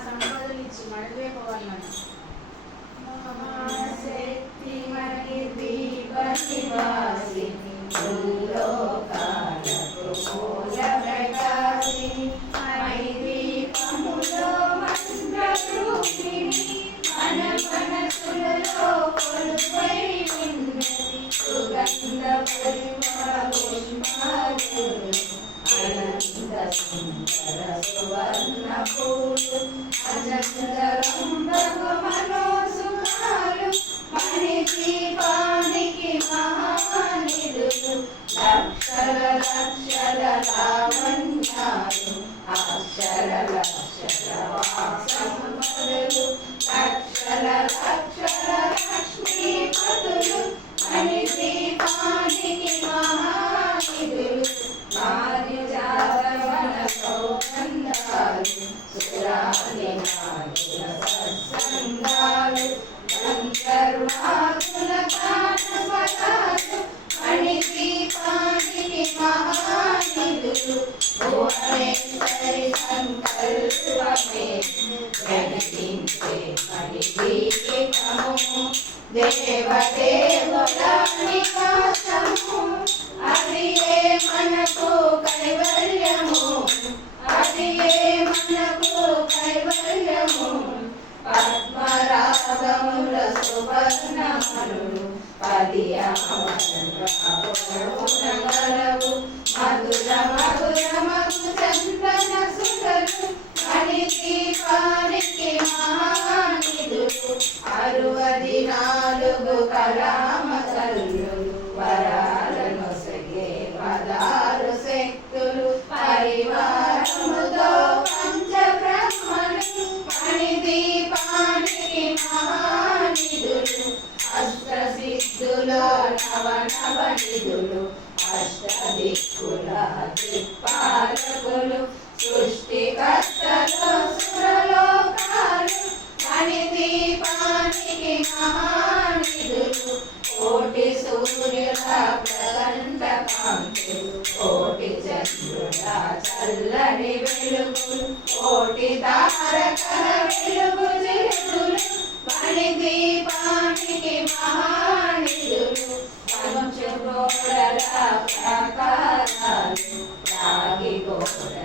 సంపదలు ఇచ్చి మడివేపవలన శక్తి మణి దీప నివాసిని భూలోకాలకు మూల ప్రకాశిని మణి దీపములో మంత్రరూపిణి మన మనసులలో కొలువై ఉన్నది సుగంధ పరిమళ పుష్పాలు అనంత సుందర సువర్ణ పూలు అజంతరంభవ మనోసుఖాలు మణి దీపానికి మహానిధులు లక్షల లక్షల లావణ్యాలు అక్షర లక్షల వాసంపదలు లక్షల లక్షల లక్ష్మీపతులు మణి దీపానికి మహానిధులు మాన్యుజాతవన సౌగంధాలు సురాది నాదుల సత్సంగాలు గంధర్వాదుల గానస్వరాలు మణి దీపానికి మహానిధులు భువనేశ్వరి సంకల్పమే జనకించే మణి దీపము దేవదేవుల నివాసము అది ఏ మనకు కైవల్యము అది ఏ మనకు కైవల్యము పద్మరాగముల సువర్ణమనులు పదియమగలవు మధుర మధుర మధు చందన సుధలు మణి దీపానికి మహానిధులు 64 కళామతల్లులు వరాలను సగే పదారు శక్తులు పరివారముతో పంచబ్రహ్మలు మణి దీపానికి మహానిధులు అష్టసిద్ధులో నవనవనిధులు అష్టదిక్కుల దిక్పాలకులు సృష్టికర్తలో సురలోకాలు మణి దీపానికి మహానిధులు కోటి సూర్యుల ప్రకండ కాంతులు కోటి చంద్రుల చల్లని వెలుగులు కోటి తారకల వెలుగు జిలుగులు మణి దీపానికి మహానిధులు పంచగోడల ప్రాకారాలు రాగి గోడల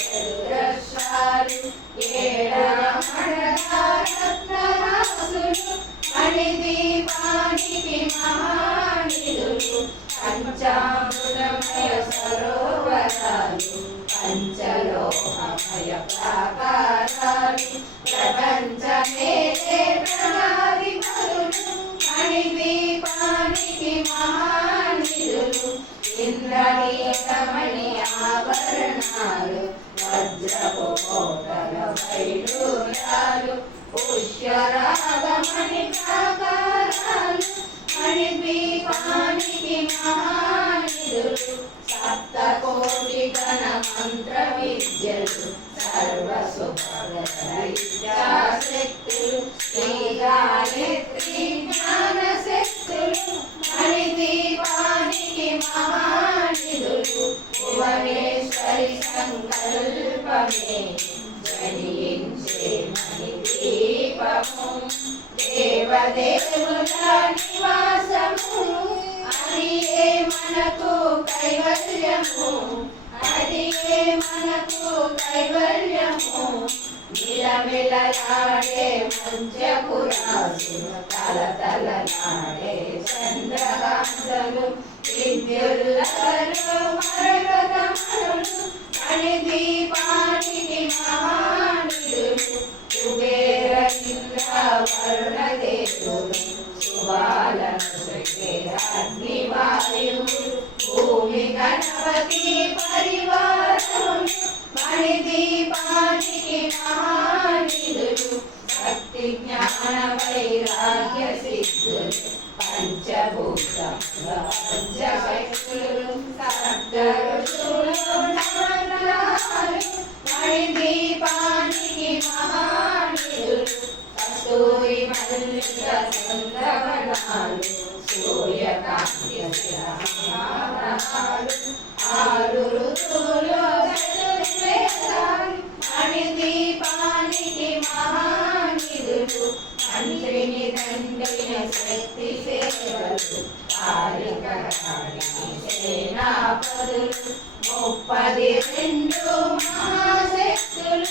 చతురస్రాలు రత్నరాసులు మణి దీపానికి మహానిధులు పంచామృతమయ సరోవరాలు పంచలోహమయ ప్రాకారాలు ప్రపంచమే ప్రణాది మరులు మణి దీపానికి మహానిధులు ఇంద్రనీలమణి ఆభరణాలు వజ్రపు కోటల వైడూర్యాలు పుష్యరాగమణి ప్రాకారాలు మణి దీపానికి మహానిధులు సప్తకోటి గణ మంత్ర విద్యలు సర్వసుఖశక్తులు శ్రీ గాయత్రి జ్ఞాన శక్తులు మణి దీపానికి మహానిధులు భువనేశ్వరి సంకల్పమే జనించే మణి దీపము దేవదేవుల నివాసము అది ఏ మనకు కైవల్యము అది ఏ మనకు కైవల్యము మిలమిలలాడే మంచపురాసులు తలతలలాడే చంద్రకాంతలు విద్యుల్లలు మరగతమనులు మణి దీపానికి మహానిధులు కుబేర ఇంద్ర వరుణ దేవులు శుభాలను సగే అగ్ని వాయువులు భూమి గణపతి పరివారములు మణి దీపానికి మహానిధులు శక్తి జ్ఞాన వైరాగ్య సిద్ధులు పంచభూత పంచశక్తులు సప్త ఋషులు 32 మహాశక్తులు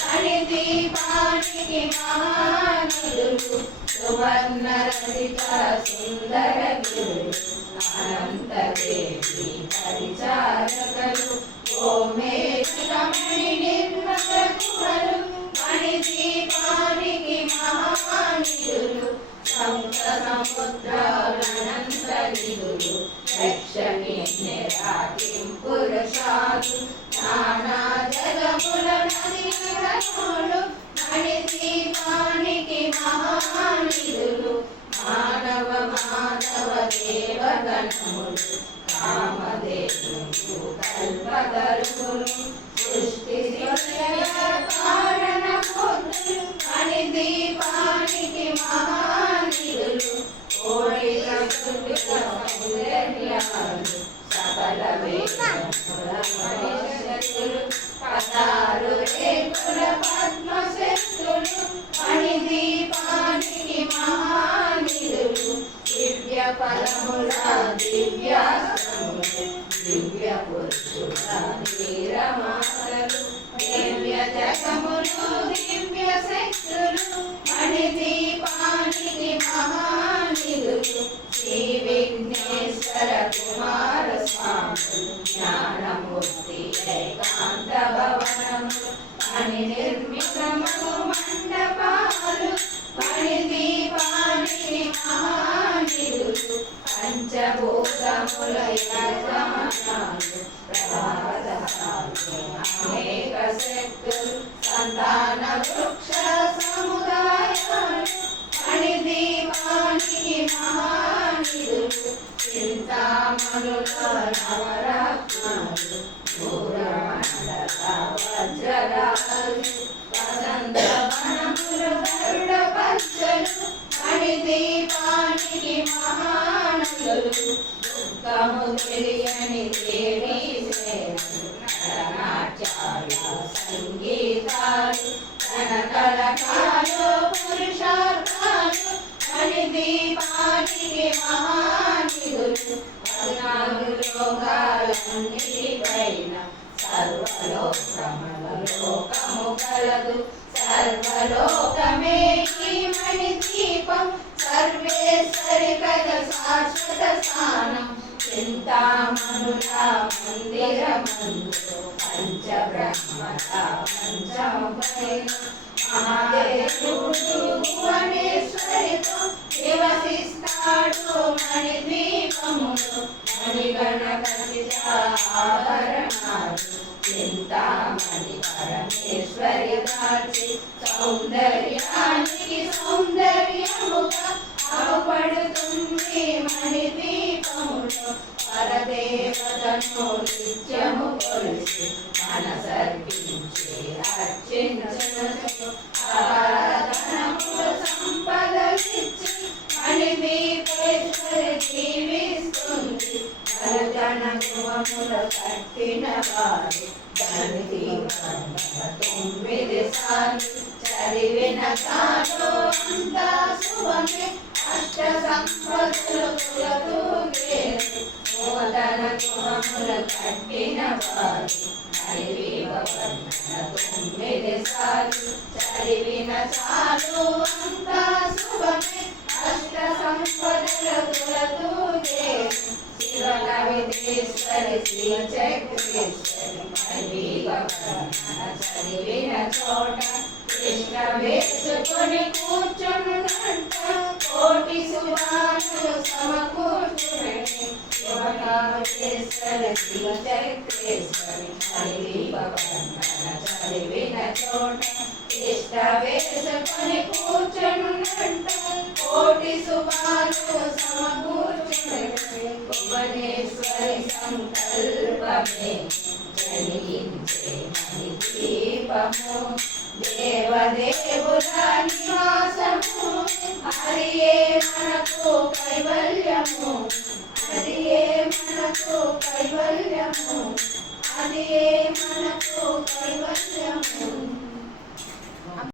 మణిదీపానికి మహానిధులు సువర్ణ రచిత సుందర గిరులు అనంతదేవి పరిచారకలు గోమేధికమణి నిర్మల గుహలు మణిదీపానికి మహానిధులు శంఖ సముద్రాలనంత నిధులు పురుషాలు నానా జగముల నదిగణములు మణిదీపానికి మహానిధులు మానవ మాధవ దేవగణములు కామదేవులు కల్పతరులు సృష్టి కారణ బుద్ధులు మణిదీపానికి మహానిధులు కోడి సౌందర్యాలు సకల వేదములు పదారు రేకుల పద్మశక్తులు మణిదీపానికి మహానిధులు దివ్య ఫలముల దివ్యాస్త్రములు దివ్య పురుషుల వీరమాతలు దివ్య జగములు దివ్య శక్తులు మణిదీపానికి మహానిధులు శ్రీ విఘ్నేశ్వర కుమార స్వాములు జ్ఞానమూర్తి ఏకాంత భవనములు మణి నిర్మితములు మండపాలు మణిదీపానికి మహానిధులు పంచభూతముల యజమానాలు ప్రభావదాలు అనేక శక్తులు సంతాన వృక్ష సముదాయాలు మణిదీపానికి మహానిధులు చింతామణుల నవరత్నాలు పూరమండల వజ్రరాలు వసంత వనములు గరుడ పచ్చలు మణిదీపానికి మహానిధులు దుఃఖము తెలియని దేవి సేవలు నటనాట్యాల సంగీతాలు కనకలకాలు పురుషార్థాలు మణిదీపానికి మహానిధులు 14 లోకాలన్నిటిపైన సర్వలోకము కలదు సర్వలోకమే ఈ మణిదీపం సర్వేశ్వరి కథ శాశ్వత స్థానం చింతామణుల మందిరమందు పంచబ్రహ్మల పంచముఖైన మహాదేవుడు భువనేశ్వరితో నివసిస్తాడు మణిదీపములు మణిగణపతి ఆభరణాలు చింతామణి పరమేశ్వరి దాచి సౌందర్యానికి సౌందర్యముగా అవపడుతుంది మణిదీపములు పరదేవతను నిత్యము కొలిసి మనసర్పించి అర్చించు ఆరాధనములు సంపదలిచ్చి మణిదీపేశ్వరి జీవిస్తుంది నరజన గుమములు కట్టిన వారు 9 సార్లు చదివిన చాలు అంతా శుభమే అష్ట సంపదలు కులతూగేరు నూతన గుమములు కట్టిన వారు 9 సార్లు చదివిన చాలు అంతా శుభమే అష్ట సంపదలు కులతూగేరు శివకవితేశ్వరి శ్రీ చక్రేశ్వరి చదివిన చోట కృష్ణ వేసుకొని కూర్చున్నట్ట కోటి శుభాలు సమకూర్చుని శివకవితేశ్వరి శ్రీ చక్రేశ్వరి చదివిన చోట కృష్ణ వేసుకొని కూర్చున్నట్ట కోటి శుభాలు సమకూర్చుని భువనేశ్వరి సంకల్పమే జనించే మణిదీపము దేవదేవుల నివాసము హరియే మనకు కైవల్యము హరియే మనకు కైవల్యము హరియే మన